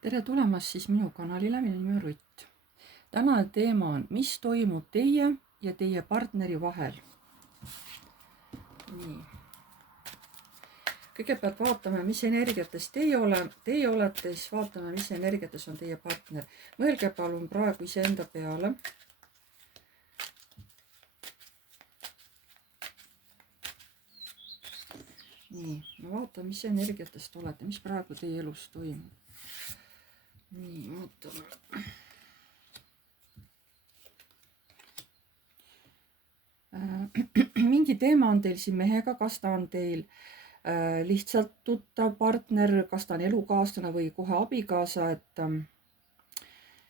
Tere tulemast siis minu kanalile, minu nimi on Rutt. Tänane teema on, mis toimub teie ja teie partneri vahel. Nii. Kõigepealt vaatame, mis energiates teie olete, siis vaatame, mis energiates on teie partner. Mõelge palun praegu iseenda peale. Nii, ma vaatan, mis energiates te olete, mis praegu teie elus toimub. Nii, vaatame. Mingi teema on teil siin mehega, kas ta on teil lihtsalt tuttav partner, kas ta on elukaaslane või kohe abikaasa, et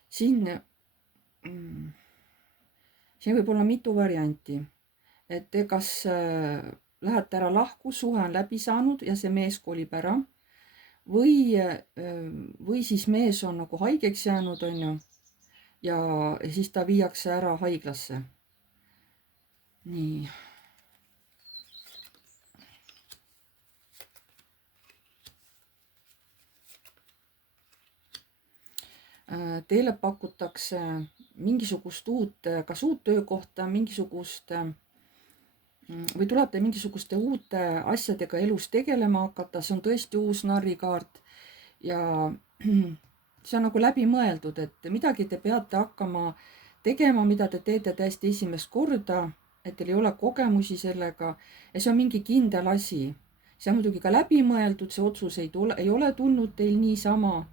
siin võib olla mitu varianti, et te kas lähete ära lahku, suhe on läbi saanud ja see mees kolib ära või siis mees on nagu haigeks jäänud, on ju, ja siis ta viiakse ära haiglasse. Nii. Teile pakutakse mingisugust kas uut töökohta, mingisugust või tuleb te mingisuguste uute asjadega elus tegelema hakata, see on tõesti uus narrikaart ja see on nagu läbimõeldud, et midagi te peate hakkama tegema, mida te teete täiesti esimest korda, et teil ei ole kogemusi sellega ja see on mingi kindel asi. See on muidugi ka läbimõeldud, see otsus ei ole tulnud teil niisama.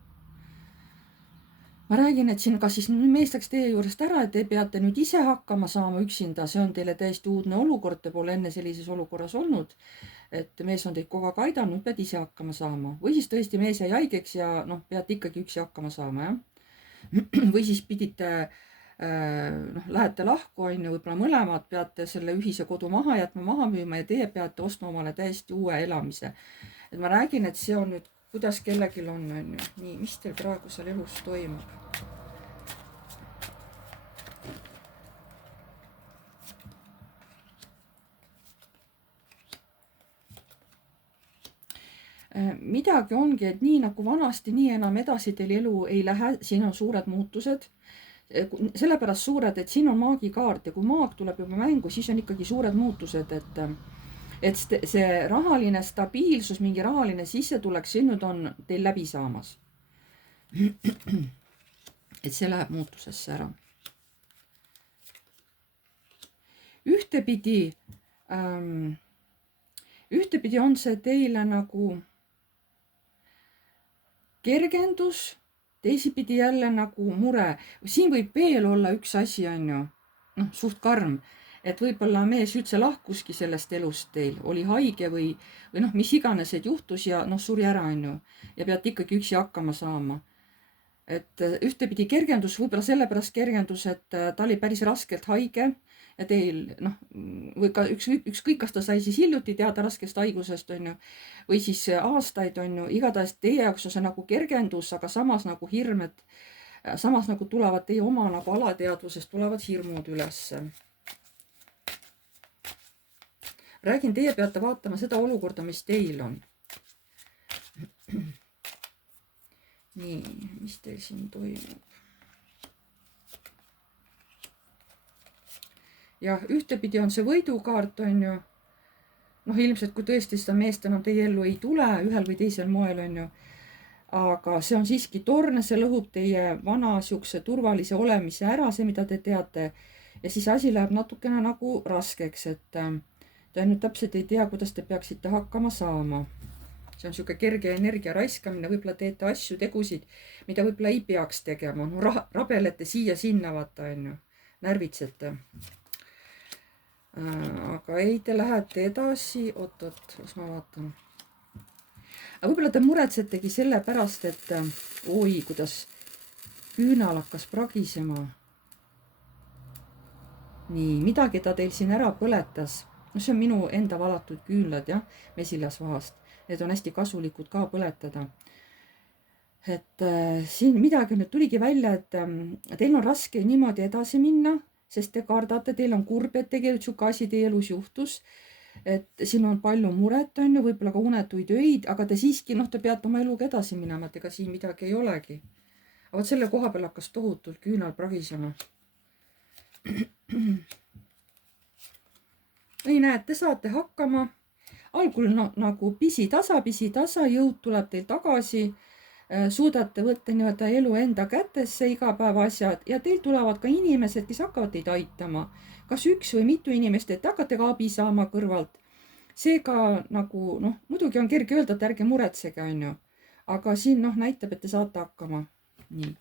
Ma räägin, et siin kas siis mees läks teie juurest ära, et te peate nüüd ise hakkama saama üksinda, see on teile täiesti uudne olukord, te pole enne sellises olukorras olnud, et mees on teid kogu aeg aidanud, pead ise hakkama saama. Või siis tõesti mees jäi haigeks ja peate ikkagi üksi hakkama saama, jah? Või siis pidite lähete lahku, on ju, võib-olla mõlemad peate selle ühise kodu maha jätma, maha müüma ja teie peate ostma omale täiesti uue elamise. Et ma räägin, et see on nüüd, kuidas kellelgi on ju. Nii, mis teil praegu seal elus toimub? Midagi ongi, et nii nagu vanasti, nii enam edasi teil elu ei lähe, siin on suured muutused. Sellepärast suured, et siin on maagikaart ja kui maag tuleb juba mängu, siis on ikkagi suured muutused, et see rahaline stabiilsus, mingi rahaline sissetulek, see nüüd on teil läbi saamas. Et see läheb muutusesse ära. Ühtepidi on see teile nagu kergendus, teisipidi jälle nagu mure. Siin võib veel olla üks asi, on ju, suht karm, et võib-olla mees üldse lahkuski sellest elust teil, oli haige või mis iganes, et juhtus ja suri ära, on ju, ja peate ikkagi üksi hakkama saama. Et ühtepidi kergendus, võib-olla sellepärast kergendus, et ta oli päris raskelt haige ja teil, või ka ükskõik, kas ta sai siis hiljuti teada raskest haigusest, on ju, või siis aastaid, on ju, igatahes teie jaoks on see nagu kergendus, aga samas nagu hirm, et samas nagu tulevad teie oma nagu alateadvusest tulevad hirmud ülesse. Räägin, teie peate vaatama seda olukorda, mis teil on. Nii, mis teil siin toimub? Ja ühtepidi on see võidukaart, on ju. Ilmselt kui tõesti seda meest enam teie ellu ei tule, ühel või teisel moel, on ju. Aga see on siiski torne, see lõhub teie vana siukse turvalise olemise ära, see mida te teate. Ja siis asi läheb natukene nagu raskeks, et te nüüd täpselt ei tea, kuidas te peaksite hakkama saama. See on siuke kerge energia raiskamine, võib-olla teete asju, tegusid, mida võib-olla ei peaks tegema. Rabelete siia-sinna, vaata, on ju, närvitsete. Aga ei, te lähete edasi, oot, las ma vaatan. Aga võib-olla te muretsetegi selle pärast, et oi, kuidas küünal hakkas pragisema. Nii, midagi ta teil siin ära põletas. See on minu enda valatud küünlad, jah, mesilasvahast. Need on hästi kasulikud ka põletada. Et siin midagi nüüd tuligi välja, et teil on raske niimoodi edasi minna, sest te kardate, teil on kurb, et tegelikult siuke asi teie elus juhtus. et siin on palju muret, on ju, võib-olla ka unetuid öid, aga te siiski, noh, te peate oma eluga edasi minema, et ega siin midagi ei olegi. aga vot selle koha peal hakkas tohutult küünal pragisema. ei näe, te saate hakkama. algul nagu pisitasa, jõud tuleb teil tagasi. Suudate võtta nii-öelda elu enda kätesse, igapäevaasjad, ja teil tulevad ka inimesed, kes hakkavad teid aitama. kas üks või mitu inimest, et hakkate ka abi saama kõrvalt. seega nagu noh, muidugi on kerge öelda, et ärge muretsege, on ju. aga siin noh, näitab, et te saate hakkama. nii,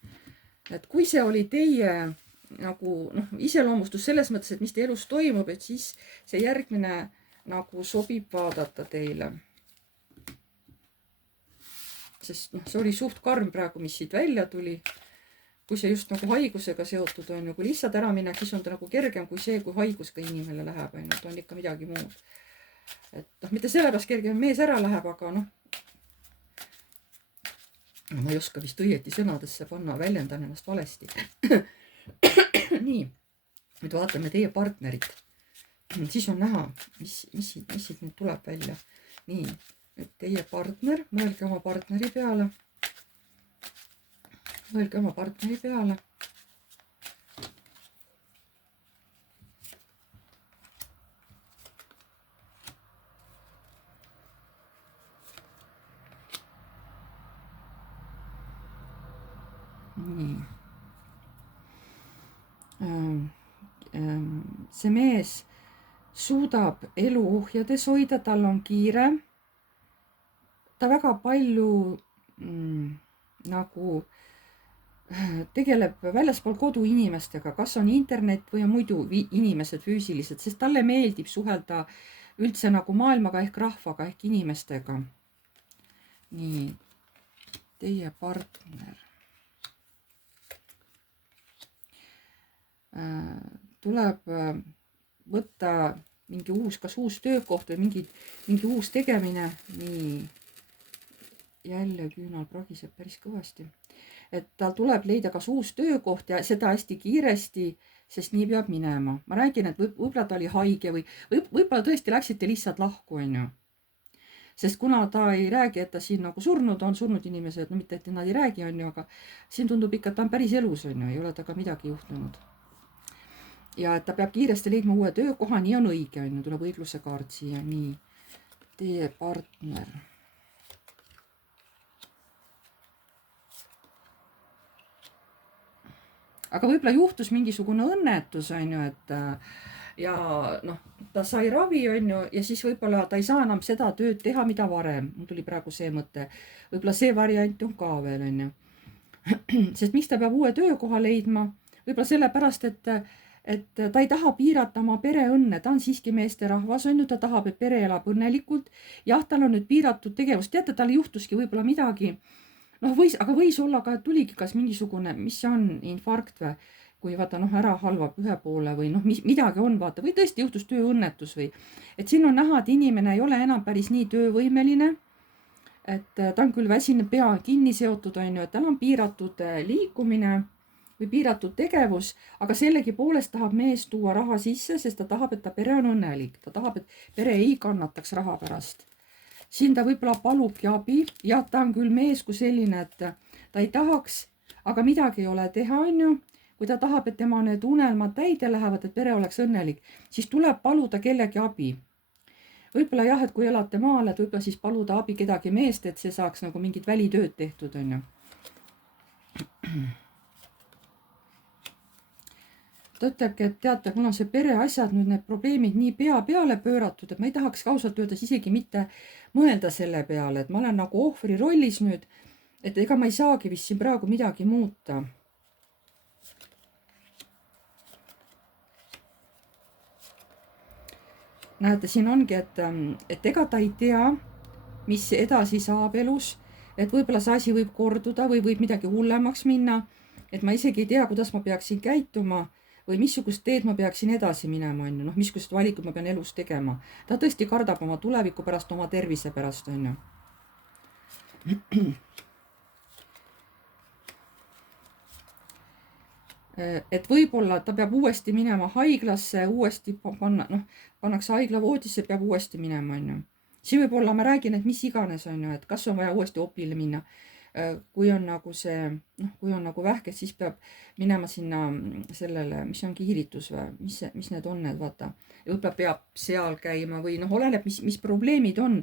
et kui see oli teie nagu noh, iseloomustus selles mõttes, et mis teie elus toimub, et siis see järgmine nagu sobib vaadata teile. sest noh, see oli suht karm praegu, mis siit välja tuli. kui see just nagu haigusega seotud on ju, kui lihtsalt ära minek, siis on ta nagu kergem kui see, kui haigus ka inimene läheb, on ju, et on ikka midagi muud. et noh, mitte sellepärast kergem mees ära läheb, aga noh, ma ei oska vist õieti sõnadesse panna, väljendan ennast valesti. nii, nüüd vaatame teie partnerit. siis on näha, mis siit nüüd tuleb välja. nii, nüüd teie partner, mõelge oma partneri peale. mõelge oma partneri peale. nii. see mees suudab elu ohjades hoida, tal on kiire. ta väga palju nagu tegeleb väljaspool kodu inimestega, kas on internet või on muidu inimesed füüsilised, sest talle meeldib suhelda üldse nagu maailmaga ehk rahvaga ehk inimestega. nii, teie partner tuleb võtta mingi uus, kas uus töökoht või mingi uus tegemine. nii, jälle küünal pragiseb päris kõvasti. et tal tuleb leida kas uus töökoht ja seda hästi kiiresti, sest nii peab minema. ma räägin, et võib-olla ta oli haige või võib-olla tõesti läksite lihtsalt lahku, on ju. sest kuna ta ei räägi, et ta siin nagu surnud on, surnud inimesed, no mitte, et nad ei räägi, on ju, aga siin tundub ikka, et ta on päris elus, on ju, ei ole temaga midagi juhtunud. ja et ta peab kiiresti leidma uue töökoha, nii on õige, on ju, tuleb õigluse kaart siia. nii, teie partner. aga võib-olla juhtus mingisugune õnnetus, on ju, et ja noh, ta sai ravi, on ju, ja siis võib-olla ta ei saa enam seda tööd teha, mida varem. mul tuli praegu see mõte. võib-olla see variant on ka veel, on ju. sest miks ta peab uue töökoha leidma? võib-olla sellepärast, et ta ei taha piirata oma pere õnne, ta on siiski meesterahvas, on ju, ta tahab, et pere elab õnnelikult. jah, tal on nüüd piiratud tegevus, teate, tal juhtuski võib-olla midagi, noh, võis olla ka, et tuligi kas mingisugune, mis see on, infarkt või, kui vaata noh, ära halvab ühe poole või noh, midagi on, vaata, või tõesti juhtus tööõnnetus või, et siin on näha, et inimene ei ole enam päris nii töövõimeline, et ta on küll väsinud, pea kinni seotud, on ju, et tal on piiratud liikumine või piiratud tegevus, aga sellegipoolest tahab mees tuua raha sisse, sest ta tahab, et ta pere on õnnelik, ta tahab, et pere ei kannataks raha pärast. siin ta võib-olla palubki abi, jah, ta on küll mees kui selline, et ta ei tahaks, aga midagi ei ole teha, on ju. kui ta tahab, et tema need unelmad täide lähevad, et pere oleks õnnelik, siis tuleb paluda kellegi abi. võib-olla jah, et kui elate maal, et võib-olla siis paluda abi kedagi meest, et see saaks nagu mingit välitööd tehtud, on ju. ta ütlebki, et teate, kuna see pereasjad nüüd need probleemid nii pea peale pööratud, et ma ei tahaks ausalt öeldes isegi mitte mõelda selle peale, et ma olen nagu ohvri rollis nüüd, et ega ma ei saagi vist siin praegu midagi muuta. näete, siin ongi, et ega ta ei tea, mis edasi saab elus, et võib-olla see asi võib korduda või võib midagi hullemaks minna, et ma isegi ei tea, kuidas ma peaksin käituma või missugust teed ma peaksin edasi minema, on ju, noh, missugused valikud ma pean elus tegema. ta tõesti kardab oma tuleviku pärast, oma tervise pärast, on ju. Et võib-olla ta peab uuesti minema haiglasse, uuesti pannakse haiglavoodisse, peab uuesti minema, on ju. Siin võib-olla ma räägin, et mis iganes, on ju, et kas on vaja uuesti opile minna. Kui on nagu see, kui on nagu vähked, siis peab minema sinna sellele, mis on kiiritus või mis need on need, vaata. Võib-olla peab seal käima või oleneb, mis probleemid on.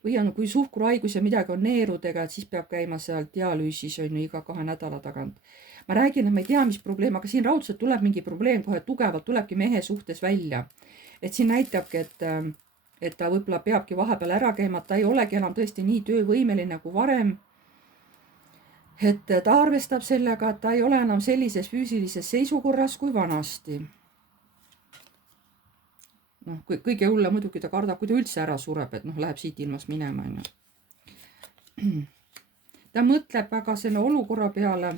Või on, kui suhkurhaigus ja midagi on neerudega, et siis peab käima seal dialüüsis, on ju, iga 2 nädala tagant. Ma räägin, et ma ei tea, mis probleem, aga siin raudselt tuleb mingi probleem kohe tugevalt, tulebki mehe suhtes välja. Et siin näitabki, et ta võib-olla peabki vahepeal ära käima, ta ei olegi enam tõesti nii töövõimeline kui varem. Et ta arvestab sellega, et ta ei ole enam sellises füüsilises seisukorras kui vanasti. Kõige hullem muidugi ta kardab, kui ta üldse ära sureb, et läheb siit ilmast minema, on ju. Ta mõtleb väga selle olukorra peale.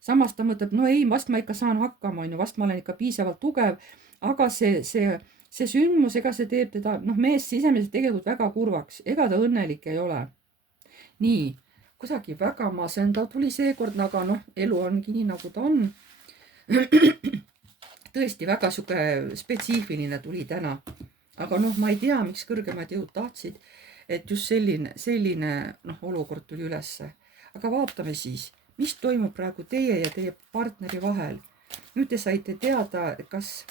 Samas ta mõtleb, ei, vast ma ikka saan hakkama, on ju, vast ma olen ikka piisavalt tugev, aga see sündmus, ega see teeb teda, mees sisemiselt tegelikult väga kurvaks, ega ta õnnelik ei ole. Nii, kuidagi väga masendav tuli seekord, aga elu ongi nii, nagu ta on. Tõesti väga siuke spetsiifiline tuli täna. Aga ma ei tea, miks kõrgemad jõud tahtsid, et just selline olukord tuli ülesse. Aga vaatame siis, mis toimub praegu teie ja teie partneri vahel. Nüüd te saite teada, kas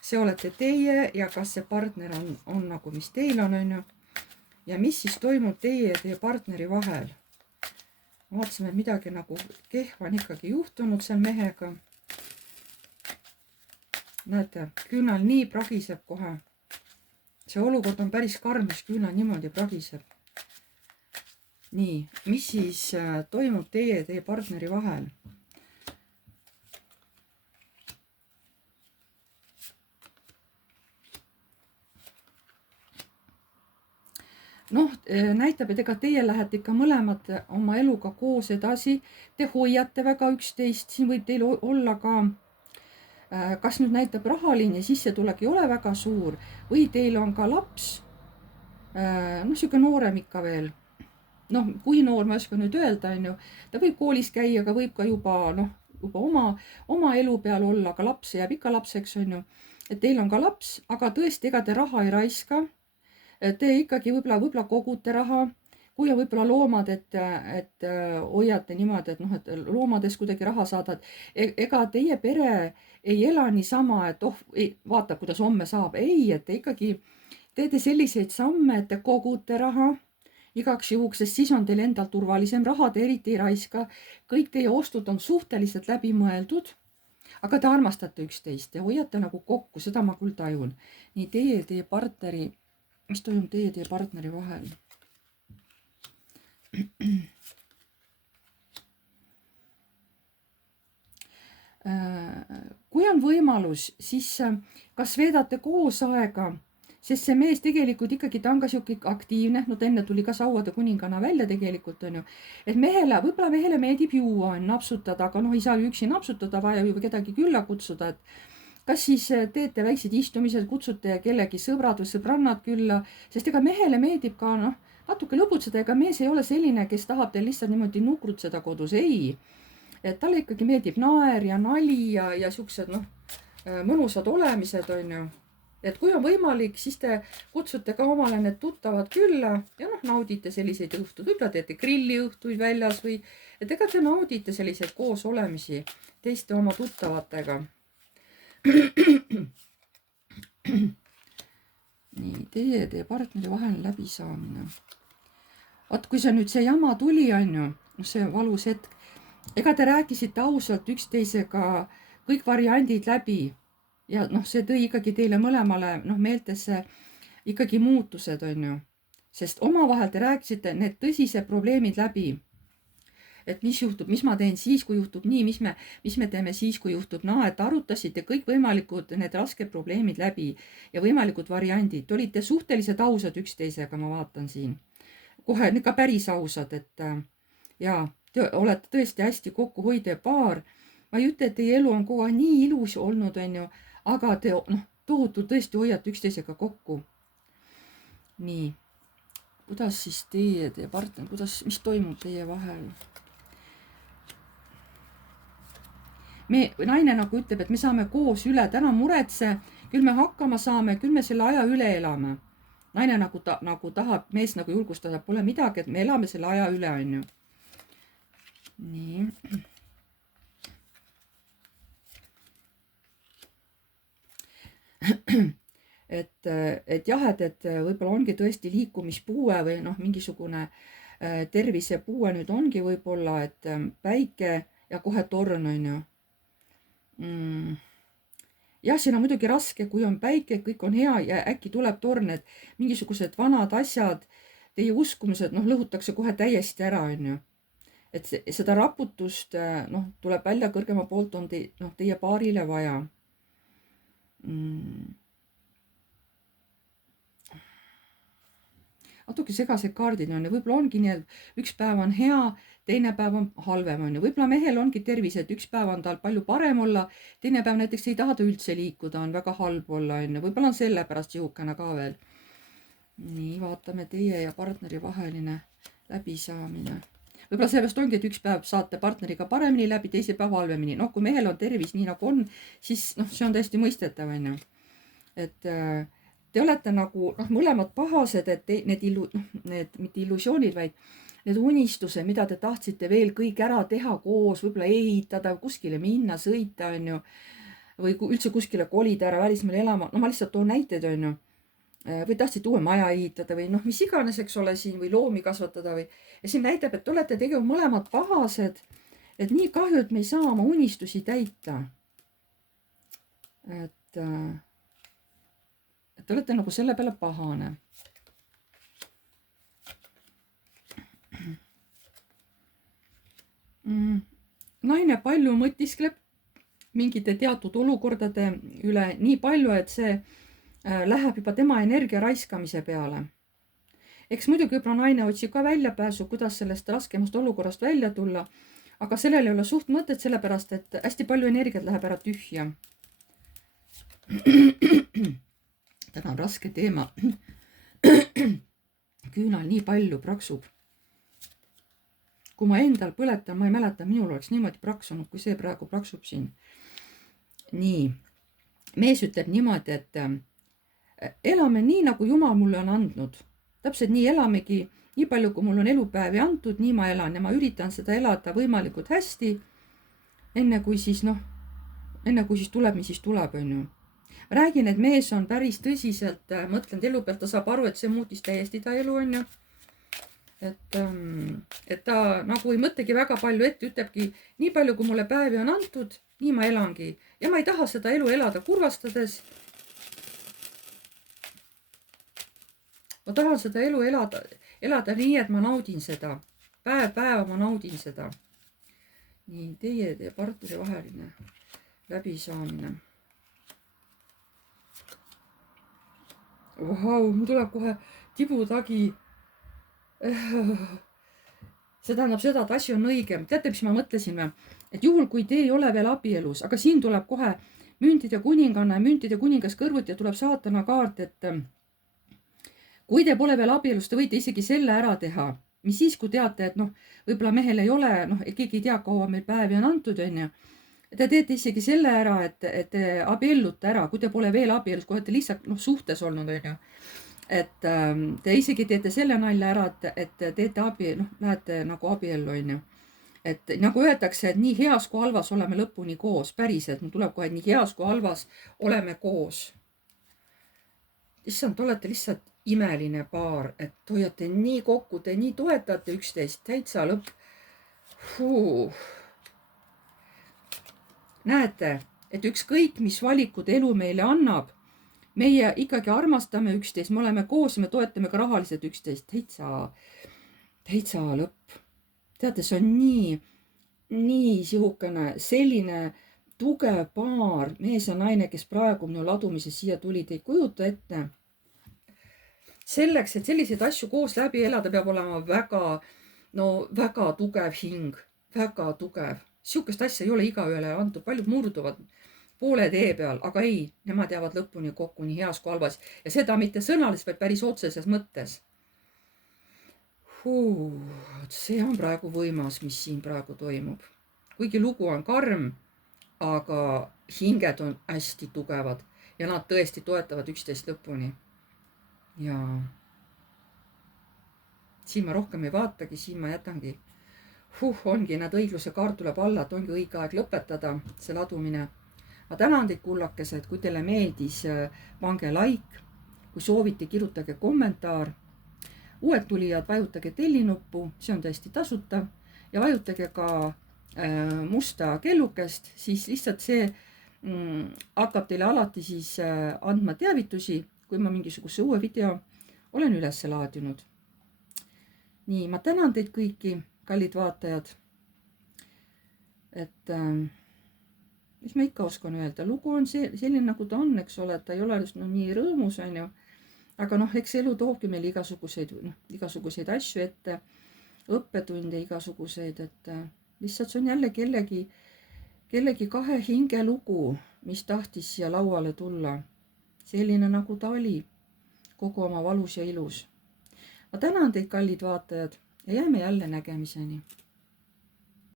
see olete teie ja kas see partner on nagu, mis teil on ju. Ja mis siis toimub teie ja teie partneri vahel. Vaatasime, et midagi nagu kehva on ikkagi juhtunud seal mehega. Näete, küünal nii pragiseb kohe. See olukord on päris karm, mis küünal niimoodi pragiseb. Nii, mis siis toimub teie ja teie partneri vahel? Näitab, et ega teie lähete ikka mõlemad oma eluga koos edasi. Te hoiate väga üksteist, siin võib teil olla ka, kas nüüd näitab rahaline sissetulek ei ole väga suur või teil on ka laps, siuke noorem ikka veel. Kui noor, ma ei oska nüüd öelda, on ju, ta võib koolis käia, aga võib ka juba oma elu peal olla, aga laps jääb ikka lapseks, on ju. Et teil on ka laps, aga tõesti, ega te raha ei raiska. Te ikkagi võib-olla kogute raha, kui on võib-olla loomad, et hoiate niimoodi, et loomades kuidagi raha saadad. Ega teie pere ei ela niisama, et vaata, kuidas homme saab. Ei, et te ikkagi teete selliseid samme, et te kogute raha igaks juhuks, sest siis on teil endal turvalisem, raha te eriti ei raiska. Kõik teie ostud on suhteliselt läbi mõeldud, aga te armastate üksteist ja hoiate nagu kokku, seda ma küll tajun. Nii teie ja teie partneri, mis toimub teie ja teie partneri vahel? Kui on võimalus, siis kas veedate koos aega, sest see mees tegelikult ikkagi ta on ka siuke aktiivne, enne tuli ka sauade kuningana välja tegelikult, on ju. Et võib-olla mehele meeldib juua, napsutada, aga ei saa ju üksi napsutada, vaja ju kedagi külla kutsuda, et kas siis teete väiksed istumised, kutsute kellegi sõbrad või sõbrannad külla, sest ega mehele meeldib ka natuke lõbutseda, ega mees ei ole selline, kes tahab teil lihtsalt niimoodi nukrutseda kodus, ei. Et talle ikkagi meeldib naer ja nali ja siuksed mõnusad olemised, on ju. Et kui on võimalik, siis te kutsute ka omale need tuttavad külla ja naudite selliseid õhtud, võib-olla teete grilliõhtuid väljas või et ega te naudite selliseid koos olemisi teiste oma tuttavatega. Nii, teie partneri vahel läbisaamine. Vaat kui see jama tuli, on ju, see valus hetk, ega te rääkisite ausalt üksteisega kõik variandid läbi ja see tõi ikkagi teile mõlemale meeltesse ikkagi muutused, on ju, sest omavahel te rääkisite need tõsised probleemid läbi. Et mis juhtub, mis ma teen siis, kui juhtub nii, mis me teeme siis, kui juhtub et arutasite kõik võimalikud need rasked probleemid läbi ja võimalikud variandid. Te olite suhteliselt ausad üksteisega, ma vaatan siin. Kohe ikka päris ausad, et ja te olete tõesti hästi kokkuhoidev paar. Ma ei ütle, et teie elu on kogu aeg nii ilus olnud, on ju, aga te tohutult tõesti hoiate üksteisega kokku. Nii, kuidas siis teie partner, mis toimub teie vahel? naine nagu ütleb, et me saame koos üle, täna muretse, küll me hakkama saame, küll me selle aja üle elame. Naine nagu tahab meest nagu julgustada, pole midagi, et me elame selle aja üle, on ju. Nii. et jah, et võib-olla ongi tõesti liikumispuue või noh, mingisugune tervisepuue nüüd ongi võib-olla, et päike ja kohe torn, on ju. Jah, siin on muidugi raske, kui on päike, kõik on hea ja äkki tuleb torn, et mingisugused vanad asjad, teie uskumused, noh, lõhutakse kohe täiesti ära, on ju. Et seda raputust, noh, tuleb välja kõrgema poolt, on teie paarile vaja. Natuke segased kaardid on ja võib-olla ongi nii, et üks päev on hea, teine päev on halvem, on ju. Võib-olla mehel ongi tervis, et üks päev on tal palju parem olla, teine päev näiteks ei taha ta üldse liikuda, on väga halb olla, on ju. Võib-olla on sellepärast jõukana ka veel. Nii, vaatame teie ja partneri vaheline läbisaamine. Võib-olla sellepärast ongi, et üks päev saate partneriga paremini läbi, teise päev halvemini. Noh, kui mehel on tervis nii nagu on, siis noh, see on täiesti mõistetav, on ju. Et te olete nagu mõlemad pahased, et need mitte illusioonid, vaid need unistused, mida te tahtsite veel kõik ära teha koos, võib-olla ehitada, kuskile minna, sõita, on ju, või üldse kuskile kolida ära välismaale elama. No ma lihtsalt toon näiteid, on ju. Või tahtsite uue maja ehitada või noh, mis iganes, eks ole siin, või loomi kasvatada või. Ja siin näitab, et te olete tegelikult mõlemad pahased, et nii kahju, et me ei saa oma unistusi täita. Et te olete nagu selle peale pahane. Naine palju mõtiskleb mingite teatud olukordade üle nii palju, et see läheb juba tema energia raiskamise peale. Eks muidugi võib-olla naine otsib ka väljapääsu, kuidas sellest raskemast olukorrast välja tulla, aga sellel ei ole suht mõtet, sellepärast et hästi palju energiat läheb ära tühja. Täna on raske teema. Küünal nii palju praksub. Kui ma endal põletan, ma ei mäleta, minul oleks niimoodi praksunud, kui see praegu praksub siin. Nii. Mees ütleb niimoodi, et elame nii, nagu Jumal mulle on andnud. Täpselt nii elamegi, nii palju, kui mul on elupäevi antud, nii ma elan ja ma üritan seda elada võimalikult hästi. Enne kui siis tuleb, mis siis tuleb, on ju. Räägin, et mees on päris tõsiselt mõtlenud elu pealt, ta saab aru, et see muutis täiesti ta elu, on ju. Et ta nagu ei mõtlegi väga palju ette, ütlebki, nii palju, kui mulle päevi on antud, nii ma elangi. Ja ma ei taha seda elu elada kurvastades. Ma tahan seda elu elada nii, et ma naudin seda. Päeva ma naudin seda. Nii, teie partneri vaheline läbisaamine. Vau, mul tuleb kohe tibutagi. See tähendab seda, et asi on õige. Teate, mis ma mõtlesin? Et juhul, kui te ei ole veel abielus, aga siin tuleb kohe müntide kuninganna ja müntide kuningas kõrvuti ja tuleb saatana kaart, et kui te pole veel abielus, te võite isegi selle ära teha. Mis siis, kui teate, et võib-olla mehel ei ole, keegi ei tea, kaua meil päevi on antud, on ju. Te teete isegi selle ära, et te abiellute ära, kui te pole veel abielus, kui olete lihtsalt suhtes olnud, on ju. Et te isegi teete selle nalja ära, et teete lähete nagu abiellu, on ju. Et nagu öeldakse, et nii heas kui halvas oleme lõpuni koos, päriselt, tuleb kohe nii heas kui halvas oleme koos. Issand, olete lihtsalt imeline paar, et hoiate nii kokku, te nii toetate üksteist, täitsa lõpp. Näete, et ükskõik, mis valikud elu meile annab, meie ikkagi armastame üksteist, me oleme koos ja me toetame ka rahaliselt üksteist. Täitsa lõpp. Teate, see on nii sihukene, selline tugev paar, mees ja naine, kes praegu minu ladumises siia tuli, te ei kujuta ette. Selleks, et selliseid asju koos läbi elada, peab olema väga tugev hing, väga tugev. Sihukest asja ei ole igaühele antud, paljud murduvad poole tee peal, aga ei, nemad jäävad lõpuni kokku nii heas kui halvas. Ja seda mitte sõnaliselt, vaid päris otseses mõttes. See on praegu võimas, mis siin praegu toimub. Kuigi lugu on karm, aga hinged on hästi tugevad ja nad tõesti toetavad üksteist lõpuni. Ja siin ma rohkem ei vaatagi, siin ma jätangi. Ongi, need õigluse kaart tuleb alla, et ongi õige aeg lõpetada see ladumine. Ma tänan teid, kullakesed, kui teile meeldis, pange like, kui soovite, kirjutage kommentaar. Uued tulijad, vajutage tellinuppu, see on täiesti tasuta ja vajutage ka musta kellukest, siis lihtsalt see hakkab teile alati siis andma teavitusi, kui ma mingisuguse uue video olen üles laadinud. Nii, ma tänan teid kõiki, kallid vaatajad. Et mis ma ikka oskan öelda, lugu on selline nagu ta on, eks ole, et ta ei ole nii rõõmus, on ju. Aga eks elu toobki meil igasuguseid asju ette, õppetunde igasuguseid, et lihtsalt see on jälle kellegi kahe hinge lugu, mis tahtis siia lauale tulla. Selline nagu ta oli, kogu oma valus ja ilus. Ma tänan teid, kallid vaatajad, ja jääme jälle nägemiseni.